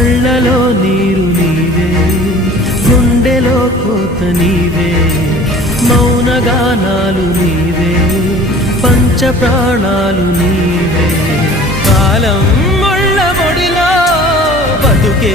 కళ్ళలో నీరు నీవే, గుండెలో కోత నీవే, మౌనగానాలు నీవే, పంచ ప్రాణాలు నీవే. కాలం ముళ్ళ పొడిలో బతుకే